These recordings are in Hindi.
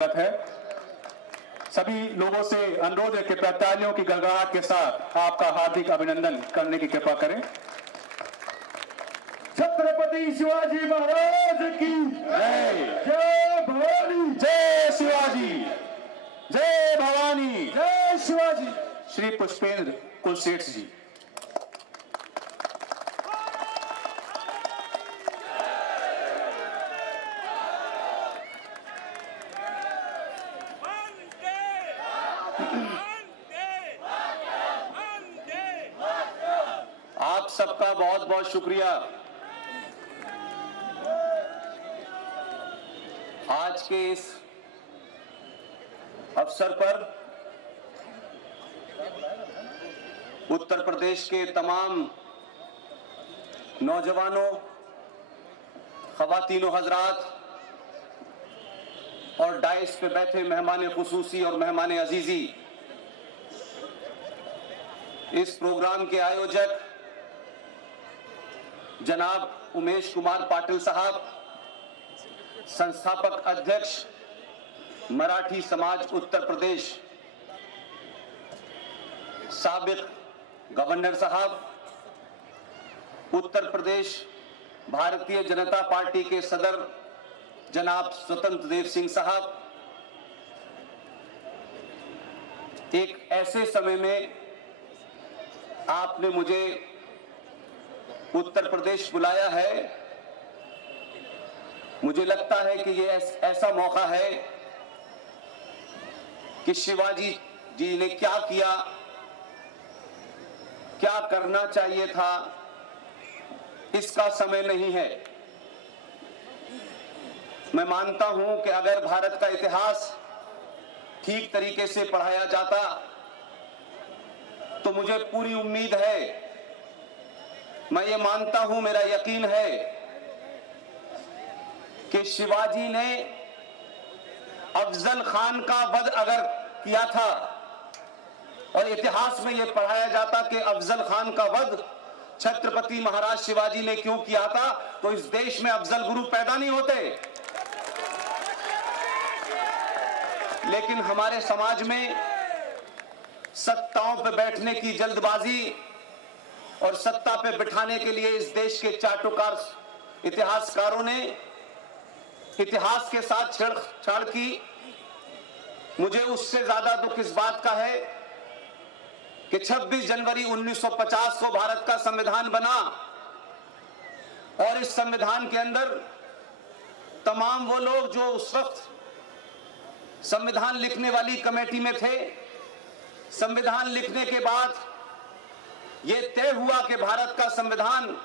है। सभी लोगों से अनुरोध है कि तालियों की गड़गड़ाहट के साथ आपका हार्दिक अभिनंदन करने की कृपा करें। छत्रपति शिवाजी महाराज की जय। जय भवानी, जय शिवाजी, जय भवानी, जय शिवाजी। श्री पुष्पेंद्र कुलसेठ जी। आप सबका बहुत बहुत शुक्रिया। आज के इस अवसर पर उत्तर प्रदेश के तमाम नौजवानों, खवातीनों हजरात और डाइस पे बैठे मेहमान खुसूसी और मेहमान अजीजी, इस प्रोग्राम के आयोजक जनाब उमेश कुमार पाटिल साहब, संस्थापक अध्यक्ष मराठी समाज उत्तर प्रदेश, साबिक गवर्नर साहब, उत्तर प्रदेश भारतीय जनता पार्टी के सदर जनाब स्वतंत्र देव सिंह साहब, एक ऐसे समय में आपने मुझे उत्तर प्रदेश बुलाया है। मुझे लगता है कि ये ऐसा मौका है कि शिवाजी जी ने क्या किया, क्या करना चाहिए था, इसका समय नहीं है। मैं मानता हूं कि अगर भारत का इतिहास ठीक तरीके से पढ़ाया जाता तो मुझे पूरी उम्मीद है, मैं ये मानता हूं, मेरा यकीन है कि शिवाजी ने अफजल खान का वध अगर किया था और इतिहास में यह पढ़ाया जाता कि अफजल खान का वध छत्रपति महाराज शिवाजी ने क्यों किया था, तो इस देश में अफजल गुरु पैदा नहीं होते। लेकिन हमारे समाज में सत्ताओं पर बैठने की जल्दबाजी और सत्ता पे बिठाने के लिए इस देश के चाटुकार इतिहासकारों ने इतिहास के साथ छेड़छाड़ की। मुझे उससे ज्यादा दुख इस बात का है कि 26 जनवरी 1950 को भारत का संविधान बना और इस संविधान के अंदर तमाम वो लोग जो उस वक्त संविधान लिखने वाली कमेटी में थे, संविधान लिखने के बाद यह तय हुआ कि भारत का संविधान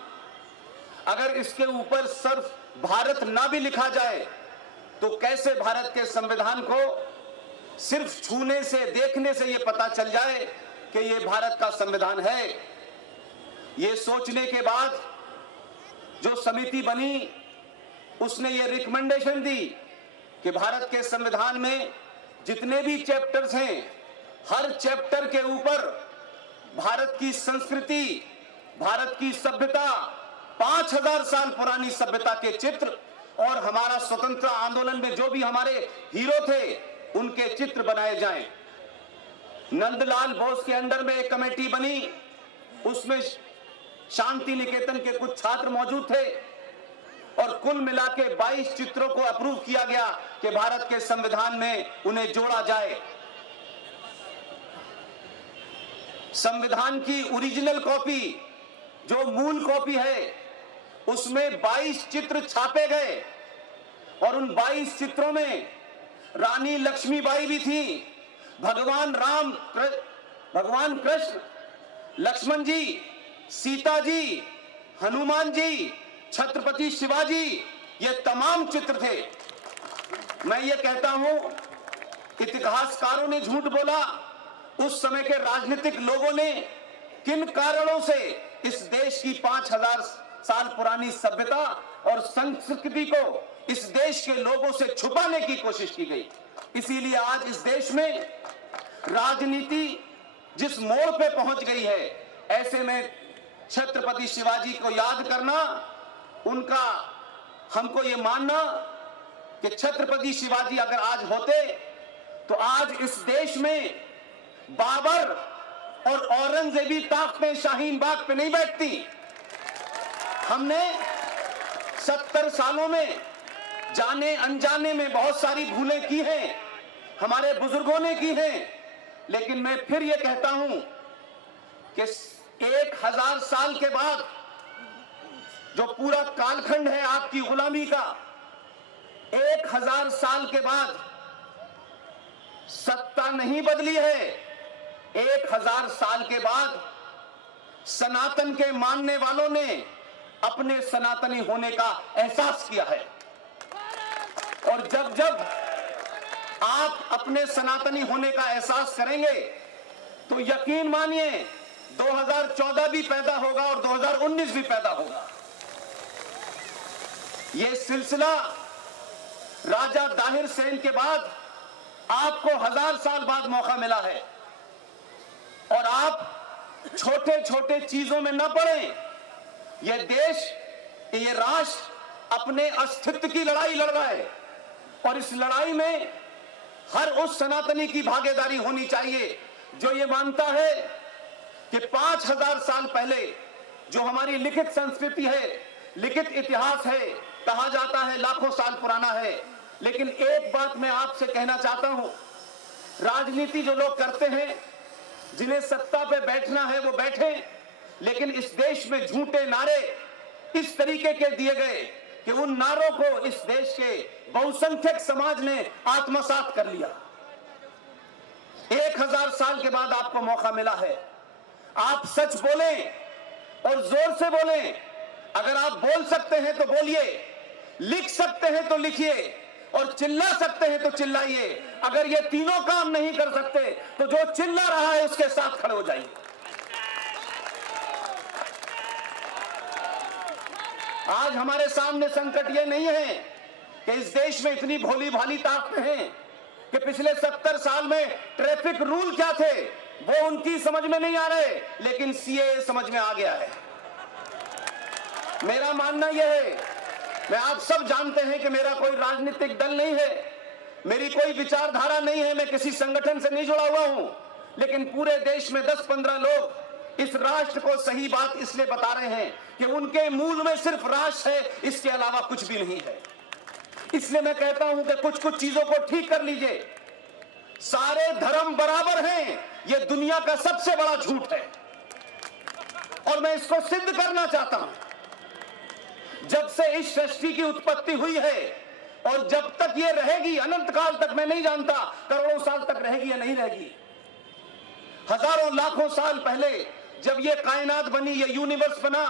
अगर इसके ऊपर सिर्फ भारत ना भी लिखा जाए तो कैसे भारत के संविधान को सिर्फ छूने से, देखने से यह पता चल जाए कि यह भारत का संविधान है। यह सोचने के बाद जो समिति बनी उसने यह रिकमेंडेशन दी कि भारत के संविधान में जितने भी चैप्टर्स हैं, हर चैप्टर के ऊपर भारत की संस्कृति, भारत की सभ्यता, 5000 साल पुरानी सभ्यता के चित्र और हमारा स्वतंत्रता आंदोलन में जो भी हमारे हीरो थे उनके चित्र बनाए जाएं। नंदलाल बोस के अंडर में एक कमेटी बनी, उसमें शांति निकेतन के कुछ छात्र मौजूद थे और कुल मिला के 22 चित्रों को अप्रूव किया गया कि भारत के संविधान में उन्हें जोड़ा जाए। संविधान की ओरिजिनल कॉपी, जो मूल कॉपी है, उसमें 22 चित्र छापे गए और उन 22 चित्रों में रानी लक्ष्मीबाई भी थी, भगवान राम, भगवान कृष्ण, लक्ष्मण जी, सीता जी, हनुमान जी, छत्रपति शिवाजी, ये तमाम चित्र थे। मैं ये कहता हूं, इतिहासकारों ने झूठ बोला, उस समय के राजनीतिक लोगों ने किन कारणों से इस देश की 5000 साल पुरानी सभ्यता और संस्कृति को इस देश के लोगों से छुपाने की कोशिश की गई। इसीलिए आज इस देश में राजनीति जिस मोड़ पे पहुंच गई है, ऐसे में छत्रपति शिवाजी को याद करना, उनका हमको ये मानना कि छत्रपति शिवाजी अगर आज होते तो आज इस देश में बाबर और औरंगजेबी ताकतें शाहीन बाग पे नहीं बैठती। हमने 70 सालों में जाने अनजाने में बहुत सारी भूलें की हैं, हमारे बुजुर्गों ने की हैं, लेकिन मैं फिर ये कहता हूं कि 1000 साल के बाद जो पूरा कालखंड है आपकी गुलामी का, 1000 साल के बाद सत्ता नहीं बदली है। 1000 साल के बाद सनातन के मानने वालों ने अपने सनातनी होने का एहसास किया है। और जब जब आप अपने सनातनी होने का एहसास करेंगे तो यकीन मानिए 2014 भी पैदा होगा और 2019 भी पैदा होगा। यह सिलसिला राजा दाहिर सेन के बाद आपको 1000 साल बाद मौका मिला है और आप छोटे छोटे चीजों में न पड़े। यह देश, यह राष्ट्र अपने अस्तित्व की लड़ाई लड़ रहा है और इस लड़ाई में हर उस सनातनी की भागीदारी होनी चाहिए जो ये मानता है कि 5000 साल पहले जो हमारी लिखित संस्कृति है, लिखित इतिहास है, कहा जाता है लाखों साल पुराना है। लेकिन एक बात मैं आपसे कहना चाहता हूं, राजनीति जो लोग करते हैं, जिन्हें सत्ता पे बैठना है वो बैठे, लेकिन इस देश में झूठे नारे इस तरीके के दिए गए कि उन नारों को इस देश के बहुसंख्यक समाज ने आत्मसात कर लिया। 1000 साल के बाद आपको मौका मिला है, आप सच बोलें और जोर से बोलें। अगर आप बोल सकते हैं तो बोलिए, लिख सकते हैं तो लिखिए और चिल्ला सकते हैं तो चिल्लाइए। अगर ये तीनों काम नहीं कर सकते तो जो चिल्ला रहा है उसके साथ खड़े हो जाइए। आज हमारे सामने संकट ये नहीं है कि इस देश में इतनी भोली भाली ताकतें हैं कि पिछले 70 साल में ट्रैफिक रूल क्या थे वो उनकी समझ में नहीं आ रहे, लेकिन सीएए समझ में आ गया है। मेरा मानना यह है, मैं आप सब जानते हैं कि मेरा कोई राजनीतिक दल नहीं है, मेरी कोई विचारधारा नहीं है, मैं किसी संगठन से नहीं जुड़ा हुआ हूं, लेकिन पूरे देश में 10-15 लोग इस राष्ट्र को सही बात इसलिए बता रहे हैं कि उनके मूल में सिर्फ राष्ट्र है, इसके अलावा कुछ भी नहीं है। इसलिए मैं कहता हूं कि कुछ कुछ चीजों को ठीक कर लीजिए। सारे धर्म बराबर हैं, यह दुनिया का सबसे बड़ा झूठ है और मैं इसको सिद्ध करना चाहता हूं। जब से इस सृष्टि की उत्पत्ति हुई है और जब तक ये रहेगी, अनंत काल तक, मैं नहीं जानता करोड़ों साल तक रहेगी या नहीं रहेगी। हजारों लाखों साल पहले जब ये कायनात बनी, ये यूनिवर्स बना,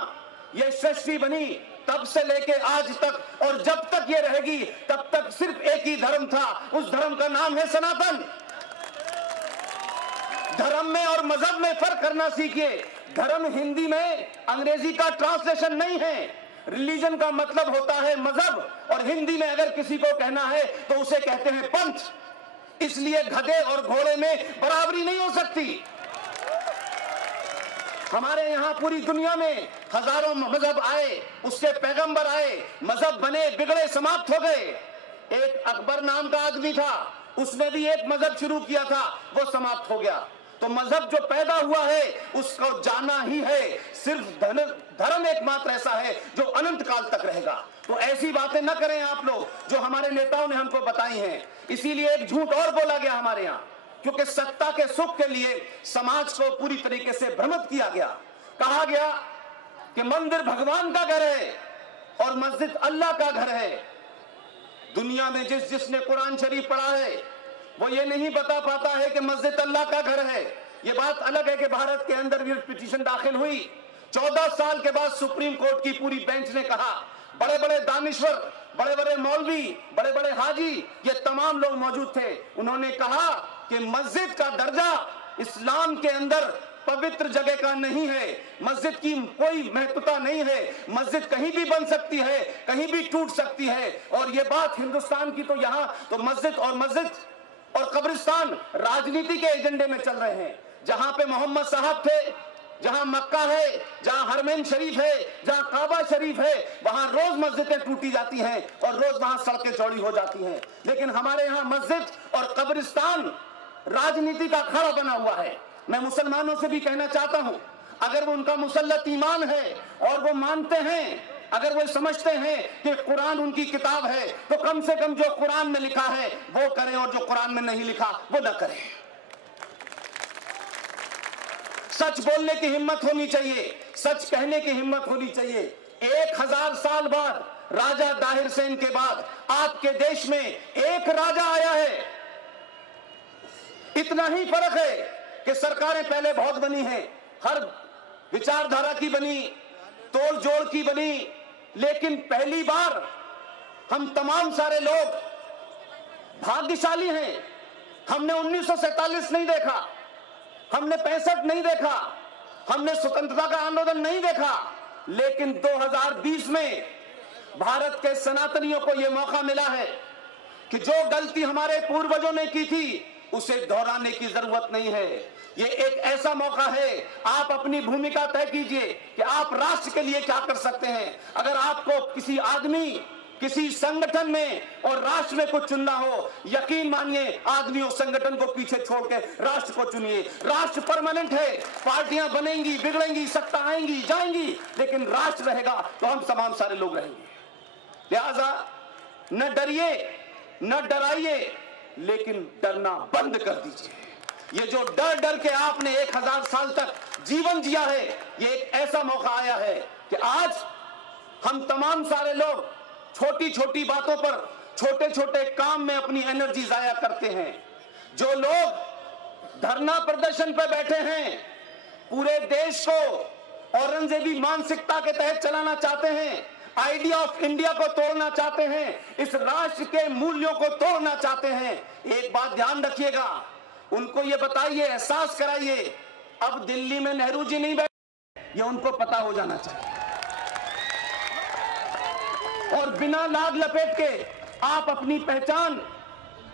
ये सृष्टि बनी, तब से लेके आज तक और जब तक ये रहेगी तब तक सिर्फ एक ही धर्म था, उस धर्म का नाम है सनातन। धर्म में और मजहब में फर्क करना सीखिए। धर्म हिंदी में अंग्रेजी का ट्रांसलेशन नहीं है। रिलीजन का मतलब होता है मजहब, और हिंदी में अगर किसी को कहना है तो उसे कहते हैं पंथ। इसलिए गधे और घोड़े में बराबरी नहीं हो सकती। हमारे यहां पूरी दुनिया में हजारों मजहब आए, उससे पैगंबर आए, मजहब बने, बिगड़े, समाप्त हो गए। एक अकबर नाम का आदमी था, उसने भी एक मजहब शुरू किया था, वो समाप्त हो गया। तो मजहब जो पैदा हुआ है उसको जाना ही है। सिर्फ धर्म एकमात्र ऐसा है जो अनंत काल तक रहेगा। तो ऐसी बातें न करें आप लोग जो हमारे नेताओं ने हमको बताई हैं। इसीलिए एक झूठ और बोला गया हमारे यहाँ, क्योंकि सत्ता के सुख के लिए समाज को पूरी तरीके से भ्रमित किया गया। कहा गया कि मंदिर भगवान का घर है और मस्जिद अल्लाह का घर है। दुनिया में जिसने कुरान शरीफ पढ़ा है वो ये नहीं बता पाता है कि मस्जिद अल्लाह का घर है। ये बात अलग है कि भारत के अंदर भी पिटीशन दाखिल हुई। 14 साल के बाद सुप्रीम कोर्ट की पूरी बेंच ने कहा, बड़े बड़े दानिश्वर, बड़े बड़े मौलवी, बड़े बड़े हाजी, ये तमाम लोग मौजूद थे। उन्होंने कहा कि मस्जिद का दर्जा इस्लाम के अंदर पवित्र जगह का नहीं है। मस्जिद की कोई महत्वता नहीं है। मस्जिद कहीं भी बन सकती है, कहीं भी टूट सकती है। और ये बात हिंदुस्तान की, तो यहां तो मस्जिद और कब्रिस्तान राजनीति के एजेंडे में चल रहे हैं। जहां पे मोहम्मद साहब थे जहां मक्का है, जहां हरमैन शरीफ है, जहां काबा शरीफ है, वहां रोज मस्जिदें टूटी जाती हैं और रोज वहां सड़कें चौड़ी हो जाती हैं। लेकिन हमारे यहां मस्जिद और कब्रिस्तान राजनीति का खड़ा बना हुआ है। मैं मुसलमानों से भी कहना चाहता हूं, अगर वो उनका मुसल्लत ईमान है और वो मानते हैं, अगर वो समझते हैं कि कुरान उनकी किताब है, तो कम से कम जो कुरान में लिखा है वो करें और जो कुरान में नहीं लिखा वो न करें। सच बोलने की हिम्मत होनी चाहिए, सच कहने की हिम्मत होनी चाहिए। 1000 साल बाद, राजा दाहिर सेन के बाद आपके देश में एक राजा आया है। इतना ही फर्क है कि सरकारें पहले बहुत बनी हैं, हर विचारधारा की बनी, तोड़ जोड़ की बनी, लेकिन पहली बार हम तमाम सारे लोग भाग्यशाली हैं। हमने 1947 नहीं देखा, हमने 65 नहीं देखा, हमने स्वतंत्रता का आंदोलन नहीं देखा, लेकिन 2020 में भारत के सनातनियों को यह मौका मिला है कि जो गलती हमारे पूर्वजों ने की थी उसे दोहराने की जरूरत नहीं है। ये एक ऐसा मौका है, आप अपनी भूमिका तय कीजिए कि आप राष्ट्र के लिए क्या कर सकते हैं। अगर आपको किसी आदमी, किसी संगठन में और राष्ट्र में कुछ चुनना हो, यकीन मानिए आदमी और संगठन को पीछे छोड़ के राष्ट्र को चुनिए। राष्ट्र परमानेंट है, पार्टियां बनेंगी, बिगड़ेंगी, सत्ता आएंगी जाएंगी, लेकिन राष्ट्र रहेगा तो हम तमाम सारे लोग रहेंगे। लिहाजा न डरिए, न डराइए, लेकिन डरना बंद कर दीजिए। ये जो डर डर के आपने 1000 साल तक जीवन जिया है, ये एक ऐसा मौका आया है कि आज हम तमाम सारे लोग छोटी छोटी बातों पर, छोटे छोटे काम में अपनी एनर्जी जाया करते हैं। जो लोग धरना प्रदर्शन पर बैठे हैं, पूरे देश को औरंगजेबी मानसिकता के तहत चलाना चाहते हैं, आइडिया ऑफ इंडिया को तोड़ना चाहते हैं, इस राष्ट्र के मूल्यों को तोड़ना चाहते हैं। एक बात ध्यान रखिएगा, उनको ये बताइए, एहसास कराइए, अब दिल्ली में नेहरू जी नहीं बैठे, ये उनको पता हो जाना चाहिए। और बिना लाग लपेट के आप अपनी पहचान,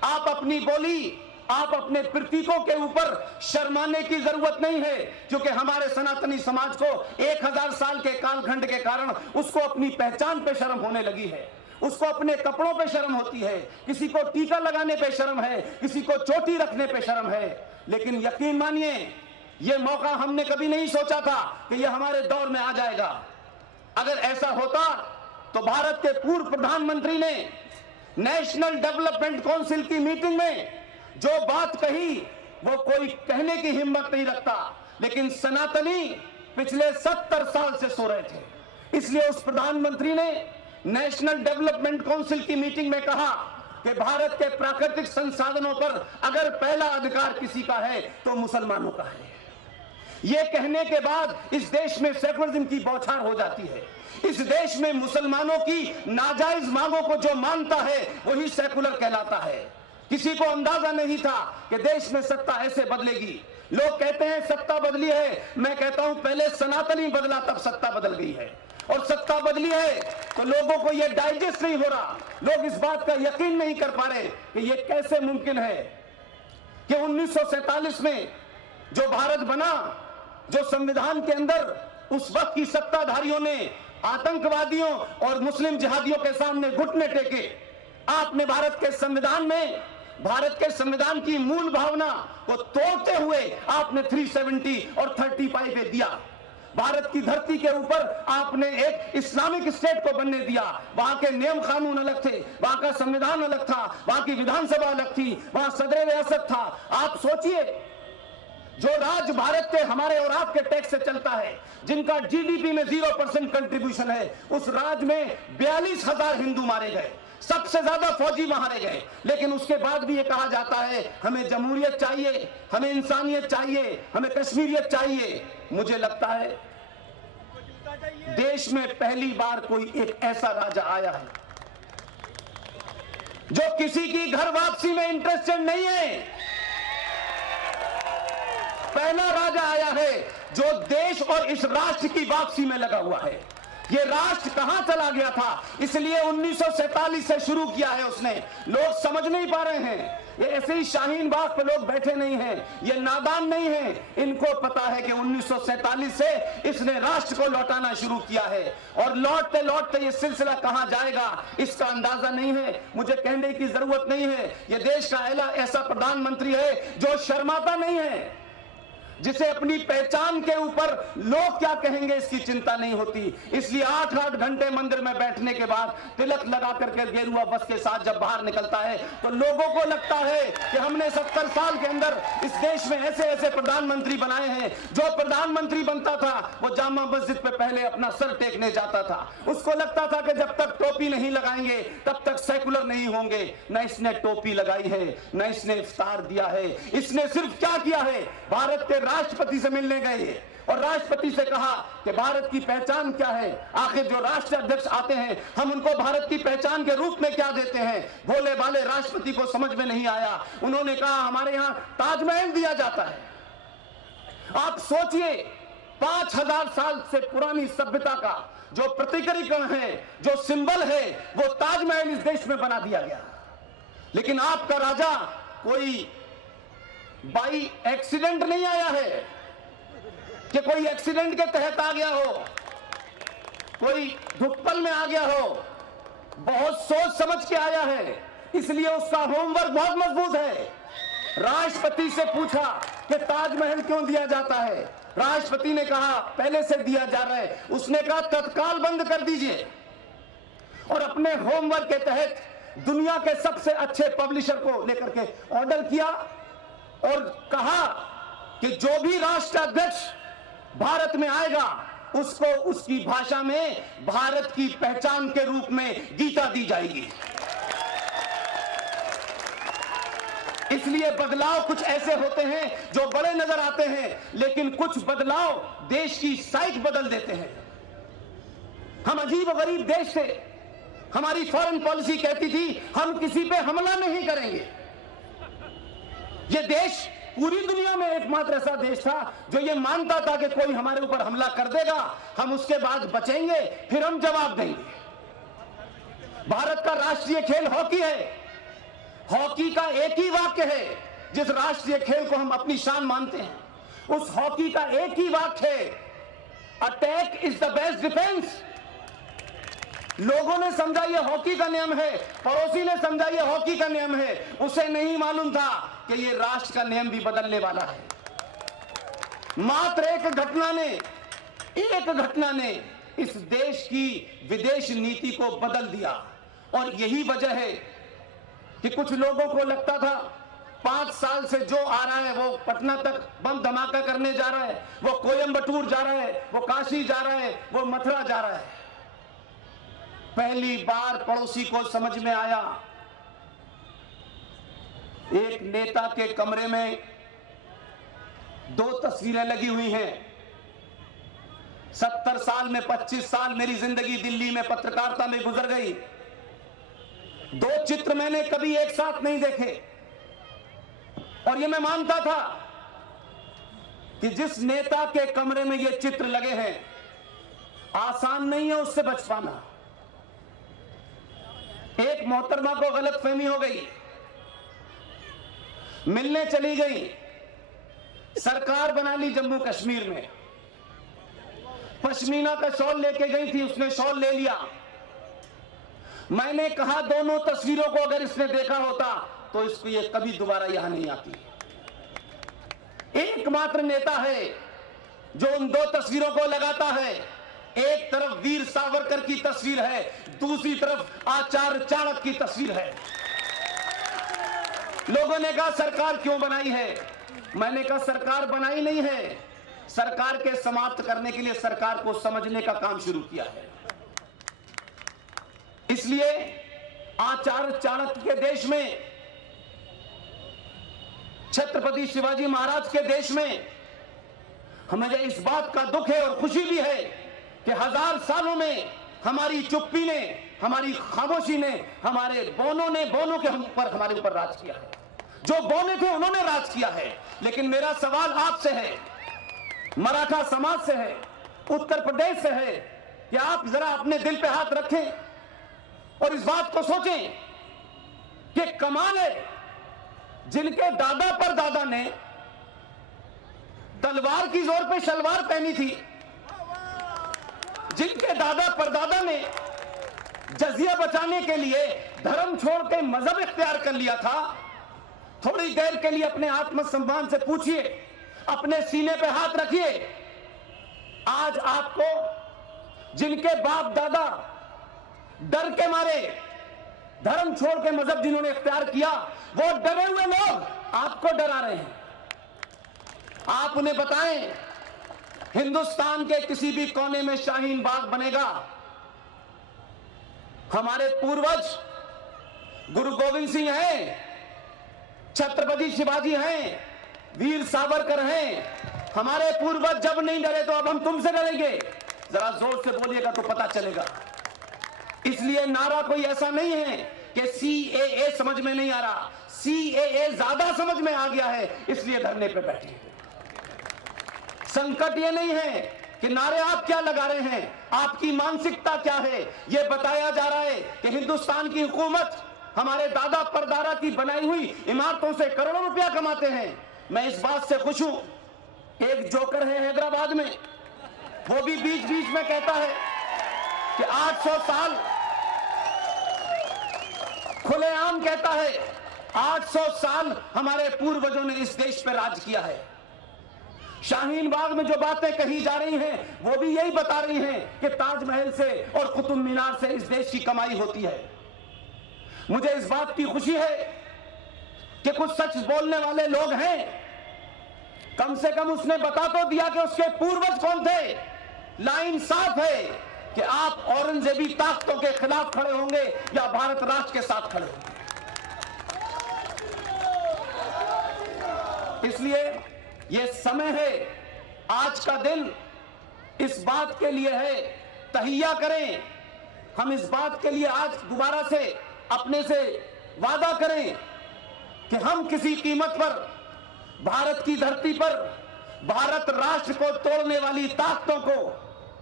आप अपनी बोली, आप अपने प्रतीकों के ऊपर शर्माने की जरूरत नहीं है, क्योंकि हमारे सनातनी समाज को 1000 साल के कालखंड के कारण उसको अपनी पहचान पे शर्म होने लगी है, उसको अपने कपड़ों पे शर्म होती है, किसी को टीका लगाने पे शर्म है, किसी को चोटी रखने पे शर्म है। लेकिन यकीन मानिए, ये मौका हमने कभी नहीं सोचा था कि ये हमारे दौर में आ जाएगा। अगर ऐसा होता तो भारत के पूर्व प्रधानमंत्री ने नेशनल डेवलपमेंट काउंसिल की मीटिंग में जो बात कही वो कोई कहने की हिम्मत नहीं रखता, लेकिन सनातनी पिछले 70 साल से सो रहे थे। इसलिए उस प्रधानमंत्री ने नेशनल डेवलपमेंट काउंसिल की मीटिंग में कहा कि भारत के प्राकृतिक संसाधनों पर अगर पहला अधिकार किसी का है तो मुसलमानों का है। ये कहने के बाद इस देश में सेकुलरिज्म की बौछार हो जाती है। इस देश में मुसलमानों की नाजायज मांगों को जो मानता है वही सेकुलर कहलाता है। किसी को अंदाजा नहीं था कि देश में सत्ता ऐसे बदलेगी। लोग कहते हैं सत्ता बदली है, मैं कहता हूं पहले सनातनी बदला तब सत्ता बदल गई है। और सत्ता बदली है तो लोगों को यह डाइजेस्ट नहीं हो रहा, लोग इस बात का यकीन नहीं कर पा रहे कि यह कैसे मुमकिन है कि 1947 में जो भारत बना, जो संविधान के अंदर उस वक्त की सत्ताधारियों ने आतंकवादियों और मुस्लिम जिहादियों के सामने घुटने टेके, आपने भारत के संविधान में, भारत के संविधान की मूल भावना को तोड़ते हुए आपने 370 और 35 पे दिया। भारत की धरती के ऊपर आपने एक इस्लामिक स्टेट को बनने दिया। वहां के नियम कानून अलग थे, वहां का संविधान अलग था, वहां की विधानसभा अलग थी, वहां सदर रियासत था। आप सोचिए, जो राज भारत के हमारे और आपके टैक्स से चलता है, जिनका जीडीपी में 0% कंट्रीब्यूशन है, उस राज में 42,000 हिंदू मारे गए, सबसे ज्यादा फौजी मारे गए। लेकिन उसके बाद भी ये कहा जाता है हमें जमहूरियत चाहिए, हमें इंसानियत चाहिए, हमें कश्मीरियत चाहिए। मुझे लगता है देश में पहली बार कोई एक ऐसा राजा आया है जो किसी की घर वापसी में इंटरेस्टेड नहीं है। पहला राजा आया है जो देश और इस राष्ट्र की वापसी में लगा हुआ है। ये राष्ट्र कहां चला गया था। इसलिए 1947 से शुरू किया है उसने। लोग समझ नहीं पा रहे हैं, ये ऐसे ही शाहीन बाग पे लोग बैठे नहीं हैं, ये नादान नहीं हैं। इनको पता है कि 1947 से इसने राष्ट्र को लौटाना शुरू किया है और लौटते लौटते ये सिलसिला कहां जाएगा इसका अंदाजा नहीं है। मुझे कहने की जरूरत नहीं है, ये देश का ऐसा प्रधानमंत्री है जो शर्माता नहीं है, जिसे अपनी पहचान के ऊपर लोग क्या कहेंगे इसकी चिंता नहीं होती। इसलिए 8-8 घंटे मंदिर में बैठने के बाद तिलक लगा करके गेरुआ बस के साथ जब बाहर निकलता है तो लोगों को लगता है कि हमने 70 साल के अंदर इस देश में ऐसे ऐसे प्रधानमंत्री बनाए हैं। जो प्रधानमंत्री बनता था वो जामा मस्जिद पे पहले अपना सर टेकने जाता था। उसको लगता था कि जब तक टोपी नहीं लगाएंगे तब तक सेकुलर नहीं होंगे। न इसने टोपी लगाई है, न इसने इफ्तार दिया है। इसने सिर्फ क्या किया है, भारत के राष्ट्रपति से मिलने गए और राष्ट्रपति से कहा कि भारत की पहचान क्या है। आखिर जो राष्ट्र अध्यक्ष आते हैं हम उनको भारत की पहचान के रूप में क्या देते हैं। भोले भाले राष्ट्रपति को समझ में नहीं आया। उन्होंने कहा हमारे यहां ताजमहल दिया जाता है। आप सोचिए 5000 साल से पुरानी सभ्यता का जो प्रतीकीकरण है, जो सिंबल है, वो ताजमहल इस देश में बना दिया गया। लेकिन आपका राजा कोई बाई एक्सीडेंट नहीं आया है कि कोई एक्सीडेंट के तहत आ गया हो, कोई धुक्पल में आ गया हो, बहुत सोच समझ के आया है। इसलिए उसका होमवर्क बहुत मजबूत है। राष्ट्रपति से पूछा कि ताजमहल क्यों दिया जाता है। राष्ट्रपति ने कहा पहले से दिया जा रहा है। उसने कहा तत्काल बंद कर दीजिए और अपने होमवर्क के तहत दुनिया के सबसे अच्छे पब्लिशर को लेकर के ऑर्डर किया और कहा कि जो भी राष्ट्राध्यक्ष भारत में आएगा उसको उसकी भाषा में भारत की पहचान के रूप में गीता दी जाएगी। इसलिए बदलाव कुछ ऐसे होते हैं जो बड़े नजर आते हैं, लेकिन कुछ बदलाव देश की साइट बदल देते हैं। हम अजीब गरीब देश थे। हमारी फॉरेन पॉलिसी कहती थी हम किसी पे हमला नहीं करेंगे। ये देश पूरी दुनिया में एकमात्र ऐसा देश था जो ये मानता था कि कोई हमारे ऊपर हमला कर देगा, हम उसके बाद बचेंगे, फिर हम जवाब देंगे। भारत का राष्ट्रीय खेल हॉकी है। हॉकी का एक ही वाक्य है जिस राष्ट्रीय खेल को हम अपनी शान मानते हैं। उस हॉकी का एक ही वाक्य है, attack is the best defence. लोगों ने समझा ये हॉकी का नियम है, पड़ोसी ने समझा ये हॉकी का नियम है। उसे नहीं मालूम था कि ये राष्ट्र का नियम भी बदलने वाला है। मात्र एक घटना ने इस देश की विदेश नीति को बदल दिया। और यही वजह है कि कुछ लोगों को लगता था 5 साल से जो आ रहा है वो पटना तक बम धमाका करने जा रहा है, वो कोयम्बटूर जा रहा है, वो काशी जा रहा है, वो मथुरा जा रहा है। पहली बार पड़ोसी को समझ में आया। एक नेता के कमरे में 2 तस्वीरें लगी हुई हैं। 70 साल में 25 साल मेरी जिंदगी दिल्ली में पत्रकारिता में गुजर गई। 2 चित्र मैंने कभी एक साथ नहीं देखे और ये मैं मानता था कि जिस नेता के कमरे में ये चित्र लगे हैं आसान नहीं है उससे बच पाना। एक मोहतरमा को गलतफहमी हो गई, मिलने चली गई, सरकार बना ली जम्मू कश्मीर में। पश्मीना का शॉल लेके गई थी, उसने शॉल ले लिया। मैंने कहा दोनों तस्वीरों को अगर इसने देखा होता तो इसको ये कभी दोबारा यहां नहीं आती। एकमात्र नेता है जो उन 2 तस्वीरों को लगाता है। एक तरफ वीर सावरकर की तस्वीर है, दूसरी तरफ आचार्य चाणक्य की तस्वीर है। लोगों ने कहा सरकार क्यों बनाई है? मैंने कहा सरकार बनाई नहीं है, सरकार के समाप्त करने के लिए सरकार को समझने का काम शुरू किया है। इसलिए आचार्य चाणक्य के देश में, छत्रपति शिवाजी महाराज के देश में हमें इस बात का दुख है और खुशी भी है कि 1000 सालों में हमारी चुप्पी ने, हमारी खामोशी ने, हमारे बोनों के हमारे ऊपर राज किया है। जो बोने थे उन्होंने राज किया है। लेकिन मेरा सवाल आपसे है, मराठा समाज से है, उत्तर प्रदेश से है, कि आप जरा अपने दिल पे हाथ रखें और इस बात को सोचें कि कमाल है, जिनके दादा पर दादा ने तलवार की जोर पे शलवार पहनी थी, जिनके दादा परदादा ने जजिया बचाने के लिए धर्म छोड़ के मजहब इख्तियार कर लिया था, थोड़ी देर के लिए अपने आत्मसम्मान से पूछिए, अपने सीने पे हाथ रखिए। आज आपको जिनके बाप दादा डर के मारे धर्म छोड़ के मजहब जिन्होंने इख्तियार किया, वो डरे हुए लोग आपको डरा रहे हैं। आप उन्हें बताएं, हिंदुस्तान के किसी भी कोने में शाहीन बाग बनेगा। हमारे पूर्वज गुरु गोविंद सिंह हैं, छत्रपति शिवाजी हैं, वीर सावरकर हैं। हमारे पूर्वज जब नहीं डरे तो अब हम तुमसे डरेंगे। जरा जोर से बोलिएगा तो पता चलेगा। इसलिए नारा कोई ऐसा नहीं है कि CAA समझ में नहीं आ रहा, CAA ज्यादा समझ में आ गया है, इसलिए धरने पे बैठे। संकट ये नहीं है कि नारे आप क्या लगा रहे हैं, आपकी मानसिकता क्या है। ये बताया जा रहा है कि हिंदुस्तान की हुकूमत हमारे दादा परदादा की बनाई हुई इमारतों से करोड़ों रुपया कमाते हैं। मैं इस बात से खुश हूं। एक जोकर है हैदराबाद में, वो भी बीच बीच में कहता है कि 800 साल, खुलेआम कहता है 800 साल हमारे पूर्वजों ने इस देश पर राज किया है। शाहीन बाग में जो बातें कही जा रही हैं, वो भी यही बता रही हैं कि ताजमहल से और कुतुब मीनार से इस देश की कमाई होती है। मुझे इस बात की खुशी है कि कुछ सच बोलने वाले लोग हैं। कम से कम उसने बता तो दिया कि उसके पूर्वज कौन थे। लाइन साफ है कि आप औरंगजेबी ताकतों के खिलाफ खड़े होंगे या भारत राष्ट्र के साथ खड़े होंगे। इसलिए ये समय है, आज का दिन इस बात के लिए है, तहिया करें। हम इस बात के लिए आज दोबारा से अपने से वादा करें कि हम किसी कीमत पर भारत की धरती पर भारत राष्ट्र को तोड़ने वाली ताकतों को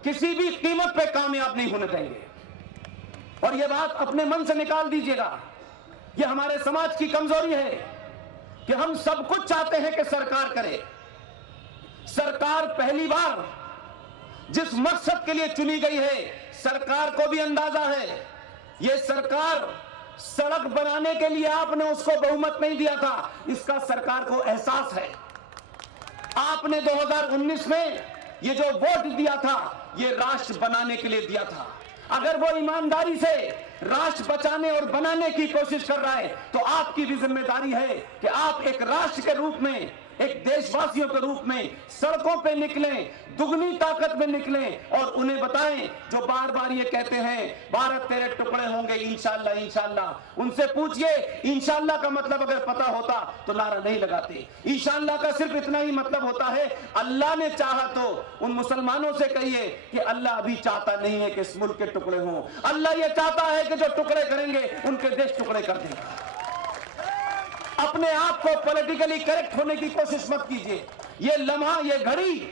किसी भी कीमत पे कामयाब नहीं होने देंगे। और ये बात अपने मन से निकाल दीजिएगा। ये हमारे समाज की कमजोरी है कि हम सब कुछ चाहते हैं कि सरकार करे। सरकार पहली बार जिस मकसद के लिए चुनी गई है, सरकार को भी अंदाजा है। ये सरकार सड़क बनाने के लिए आपने उसको बहुमत नहीं दिया था, इसका सरकार को एहसास है। आपने 2019 में ये जो वोट दिया था, ये राष्ट्र बनाने के लिए दिया था। अगर वो ईमानदारी से राष्ट्र बचाने और बनाने की कोशिश कर रहा है, तो आपकी भी जिम्मेदारी है कि आप एक राष्ट्र के रूप में, एक देशवासियों के रूप में सड़कों पे निकलें, दुगनी ताकत में निकलें और उन्हें बताएं जो बार बार ये कहते हैं भारत तेरे टुकड़े होंगे इंशाल्लाह इंशाल्लाह। उनसे पूछिए इंशाल्लाह का मतलब अगर पता होता तो नारा नहीं लगाते। इंशाल्लाह का सिर्फ इतना ही मतलब होता है, अल्लाह ने चाहा तो। उन मुसलमानों से कहिए कि अल्लाह अभी चाहता नहीं है कि इस मुल्क के टुकड़े हों। अल्लाह ये चाहता है कि जो टुकड़े करेंगे उनके देश टुकड़े कर देंगे। अपने आप को पॉलिटिकली करेक्ट होने की कोशिश मत कीजिए। ये लम्हा, ये घड़ी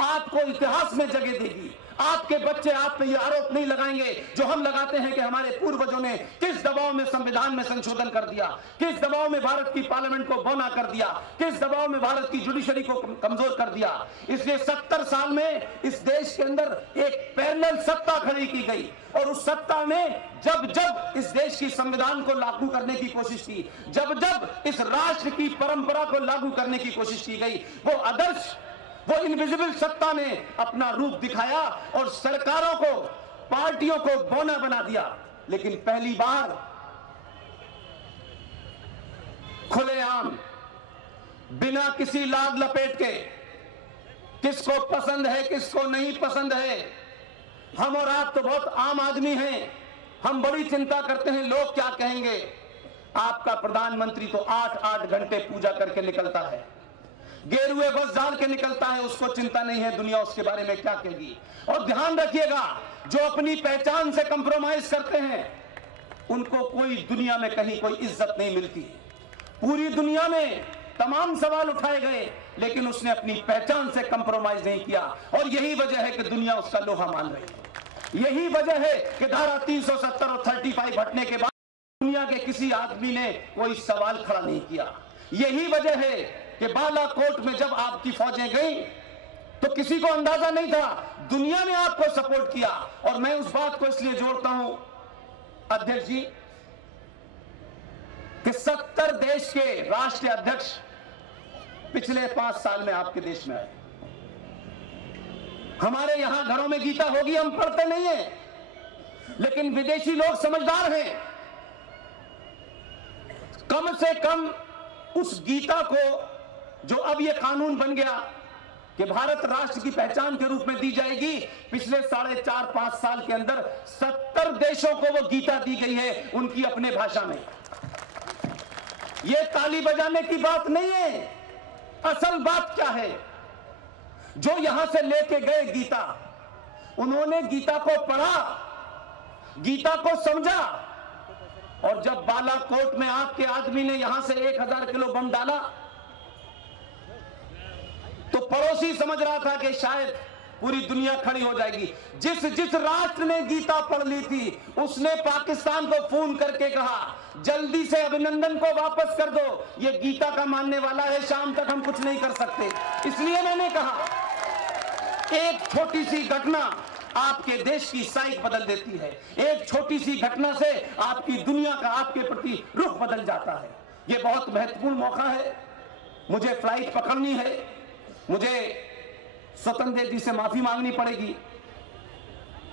आपको इतिहास में जगह देगी। आपके बच्चे आप पे ये आरोप नहीं लगाएंगे जो हम लगाते हैं कि हमारे पूर्वजों ने किस दबाव में संविधान में संशोधन कर दिया, किस दबाव में भारत की पार्लियामेंट को बौना कर दिया, किस दबाव में भारत की जुडिशरी को कमजोर कर दिया। इसलिए 70 साल में इस देश के अंदर एक पैरेलल सत्ता खड़ी की गई और उस सत्ता ने जब जब इस देश की संविधान को लागू करने की कोशिश की, जब जब इस राष्ट्र की परंपरा को लागू करने की कोशिश की गई, वो आदर्श, वो इनविजिबल सत्ता ने अपना रूप दिखाया और सरकारों को, पार्टियों को बौना बना दिया। लेकिन पहली बार खुलेआम, बिना किसी लाद लपेट के, किसको पसंद है किसको नहीं पसंद है, हम और आप तो बहुत आम आदमी हैं, हम बड़ी चिंता करते हैं लोग क्या कहेंगे। आपका प्रधानमंत्री तो 8-8 घंटे पूजा करके निकलता है, गेरुए बस डाल के निकलता है, उसको चिंता नहीं है दुनिया उसके बारे में क्या कहेगी। और ध्यान रखिएगा, जो अपनी पहचान से कंप्रोमाइज करते हैं उनको कोई दुनिया में कहीं कोई इज्जत नहीं मिलती। पूरी दुनिया में तमाम सवाल उठाए गए लेकिन उसने अपनी पहचान से कंप्रोमाइज नहीं किया और यही वजह है कि दुनिया उसका लोहा मान रही है। यही वजह है कि धारा 370 और 35 हटने के बाद दुनिया के किसी आदमी ने कोई सवाल खड़ा नहीं किया। यही वजह है कि बालाकोट में जब आपकी फौजें गई तो किसी को अंदाजा नहीं था, दुनिया ने आपको सपोर्ट किया। और मैं उस बात को इसलिए जोड़ता हूं अध्यक्ष जी कि 70 देश के राष्ट्रीय अध्यक्ष पिछले 5 साल में आपके देश में आए। हमारे यहां घरों में गीता होगी, हम पढ़ते नहीं है, लेकिन विदेशी लोग समझदार हैं। कम से कम उस गीता को जो अब यह कानून बन गया कि भारत राष्ट्र की पहचान के रूप में दी जाएगी, पिछले 4.5 साल के अंदर 70 देशों को वो गीता दी गई है उनकी अपने भाषा में। ये ताली बजाने की बात नहीं है। असल बात क्या है, जो यहां से लेके गए गीता, उन्होंने गीता को पढ़ा, गीता को समझा, और जब बालाकोट में आपके आदमी ने यहां से 1000 किलो बम डाला तो पड़ोसी समझ रहा था कि शायद पूरी दुनिया खड़ी हो जाएगी। जिस राष्ट्र ने गीता पढ़ ली थी उसने पाकिस्तान को फोन करके कहा जल्दी से अभिनंदन को वापस कर दो, ये गीता का मानने वाला है, शाम तक हम कुछ नहीं कर सकते। इसलिए मैंने कहा एक छोटी सी घटना आपके देश की साइड बदल देती है। एक छोटी सी घटना से आपकी दुनिया का आपके प्रति रुख बदल जाता है। यह बहुत महत्वपूर्ण मौका है। मुझे फ्लाइट पकड़नी है, मुझे स्वतंत्र देव जी से माफी मांगनी पड़ेगी।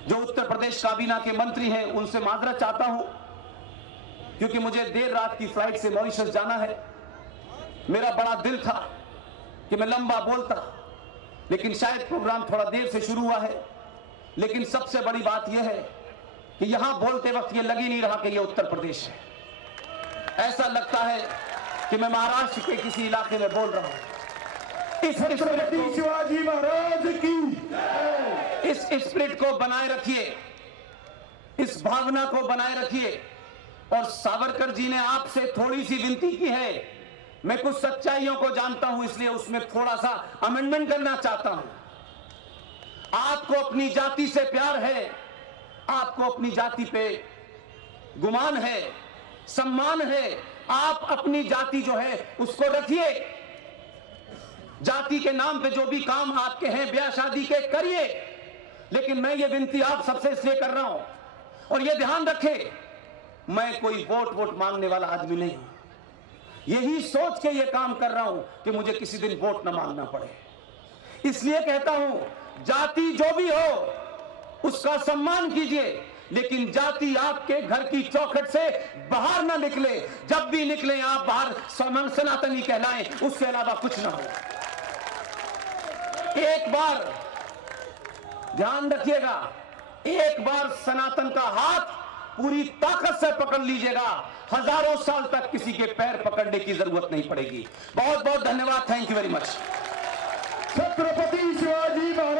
जो उत्तर प्रदेश काबीना के मंत्री हैं उनसे माजरत चाहता हूं, क्योंकि मुझे देर रात की फ्लाइट से मॉरिशस जाना है। मेरा बड़ा दिल था कि मैं लंबा बोलता, लेकिन शायद प्रोग्राम थोड़ा देर से शुरू हुआ है। लेकिन सबसे बड़ी बात यह है कि यहां बोलते वक्त यह लग ही नहीं रहा कि यह उत्तर प्रदेश है। ऐसा लगता है कि मैं महाराष्ट्र के किसी इलाके में बोल रहा हूं। छत्रपति शिवाजी महाराज की इस स्पिरिट को बनाए रखिए, इस भावना को बनाए रखिए। और सावरकर जी ने आपसे थोड़ी सी विनती की है। मैं कुछ सच्चाइयों को जानता हूं, इसलिए उसमें थोड़ा सा अमेंडमेंट करना चाहता हूं। आपको अपनी जाति से प्यार है, आपको अपनी जाति पे गुमान है, सम्मान है। आप अपनी जाति जो है उसको रखिए। जाति के नाम पे जो भी काम आपके हैं ब्याह शादी के करिए, लेकिन मैं ये विनती आप सबसे इसलिए कर रहा हूं, और ये ध्यान रखे मैं कोई वोट मांगने वाला आदमी नहीं हूं। यही सोच के ये काम कर रहा हूं कि मुझे किसी दिन वोट न मांगना पड़े। इसलिए कहता हूं जाति जो भी हो उसका सम्मान कीजिए, लेकिन जाति आपके घर की चौखट से बाहर ना निकले। जब भी निकले आप बाहर सनातनी कहलाएं, उसके अलावा कुछ ना हो। एक बार ध्यान रखिएगा, एक बार सनातन का हाथ पूरी ताकत से पकड़ लीजिएगा, हजारों साल तक किसी के पैर पकड़ने की जरूरत नहीं पड़ेगी। बहुत बहुत धन्यवाद। Thank you very much. Chhatrapati Shivaji Maharaj.